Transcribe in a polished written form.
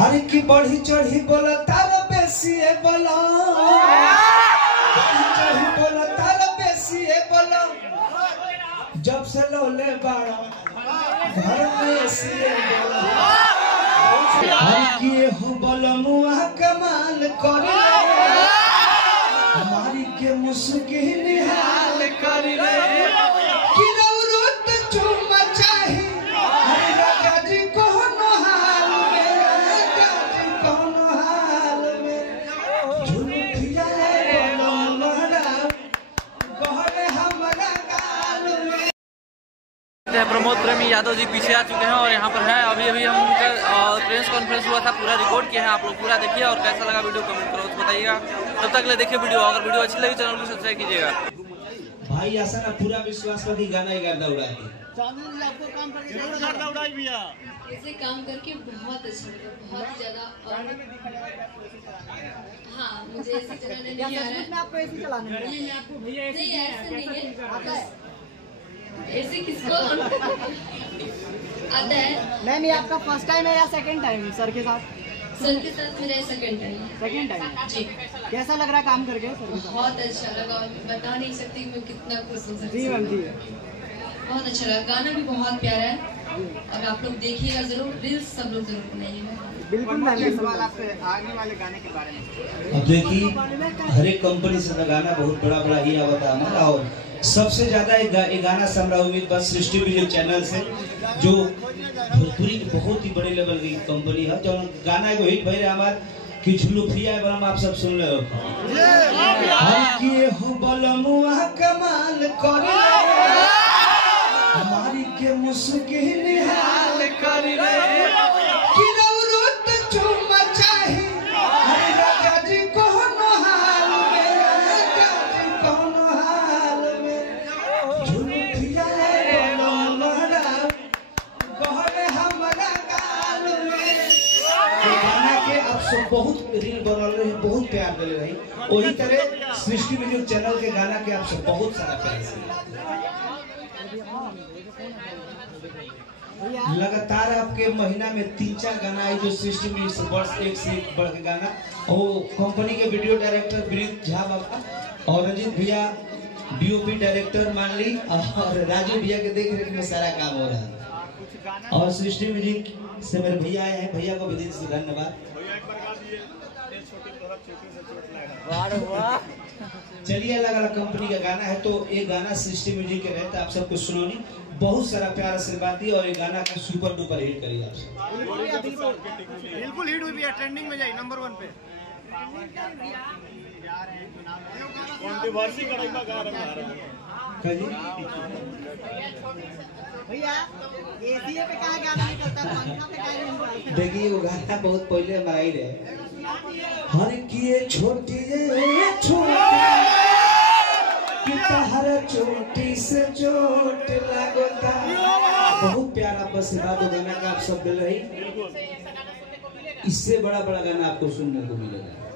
हर की बढ़ी चढ़ी बोला तार बेसी बोला, बढ़ी चढ़ी बोला तार बेसी बोला, जब से लोले बाड़ा घर में सी बोला, हर की हो बोला मुआ कमाल कर हमारी के मुस्की निहाल कर ले कि रौरत चुम चाही हर गाजी कोनो हाल में, गाजी कोनो हाल में झुलुठिया बोलो लहरा कहले हमरा गाल में। प्रमोद प्रेमी यादव जी पीछे आ चुके हैं और यहाँ पर हैं। अभी हम उनका प्रेस कॉन्फ्रेंस हुआ था, पूरा रिकॉर्ड किया है। आप लोग पूरा देखिए और कैसा लगा वीडियो कमेंट करो बताइएगा। तब तक ले देखिए वीडियो, अगर वीडियो अच्छी लगी चैनल को सब्सक्राइब कीजिएगा। भाई ऐसा ना पूरा विश्वास पर गाना ही गाना उड़ा के आपको काम करके ऐसे काम करके बहुत अच्छा लगा, बहुत ज्यादा। हाँ मुझे ऐसे चलाने नहीं आ रहा है। आपको ऐसे चलाने नहीं, ऐसे नहीं है। ऐसे किसको आता है? मैम ये आपका फर्स्ट टाइम है या सेकंड टाइम सर के साथ? सर के साथ मेरा सेकंड टाइम। सेकंड टाइम जी। कैसा लग रहा है काम करके सर? बहुत अच्छा लगा और बता नहीं सकती मैं कितना खुश हूँ सर। जी मैम जी बहुत अच्छा लगा, गाना भी बहुत प्यारा है और आप लोग देखिएगा जरूर, रील्स सब लोग जरूर बनाइएगा। बिल्कुल। सवाल आपसे आने वाले गाने के बारे में। अब देखिए हर एक कंपनी से गाना बहुत बड़ा बड़ा ही आवता हमारा, और सबसे ज्यादा एक गाना से हमारा उम्मीद बस सृष्टि म्यूजिक चैनल से, जो भोजपुरी की बहुत ही बड़े लेवल की कंपनी है, जो गाना को हिट भइल हमार कि झुलुठिया बलम आप सब सुन ले हम किए हो बलमुआ कमाल कर हमारी के मुस्की निहाल कर ले कि रौरत चुम चाही हर गाजी कोनो हाल में, गाजी कोनो हाल में झुलुठिया बलम लहरा कहले हमरा गाल में। गाना के आप सब बहुत रील बनल रहे, बहुत प्यार दिले रही, वही तरह सृष्टि म्यूजिक चैनल के गाना के आप सब बहुत सारा प्यार से लगातार आपके महीना में 3-4 गाना है जो सृष्टि म्यूजिक से वर्ष एक से एक बढ़ के गाना। और कंपनी के वीडियो डायरेक्टर ब्रिज झा बाबा और रंजीत भैया डीओपी डायरेक्टर मान ली, और राजू भैया के देख रेख में सारा काम हो रहा है। और सृष्टि म्यूजिक से मेरे भैया आए हैं, भैया को भी दिल से धन्यवाद। चलिए अलग अलग कंपनी का गाना है, तो एक गाना सृष्टि म्यूजिक के रहते आप सबको सुनोनी, बहुत सारा प्यार आशीर्वाद दी और ये गाना का सुपर डुपर हिट करिए आप सब। बिल्कुल हिट हुई है, ट्रेंडिंग में जाए नंबर 1 पे। भैया एसी पे कहाँ गाना निकलता है, पंखा पे कहाँ निकलता है? देखिए वो गाना बहुत पहले हमारा ही रहे, हर किए छोटी चोटी से चोट लगता, बहुत प्यारा आशीर्वाद गाना का आप सब दिल रही। इससे बड़ा बड़ा गाना आपको सुनने को मिलेगा।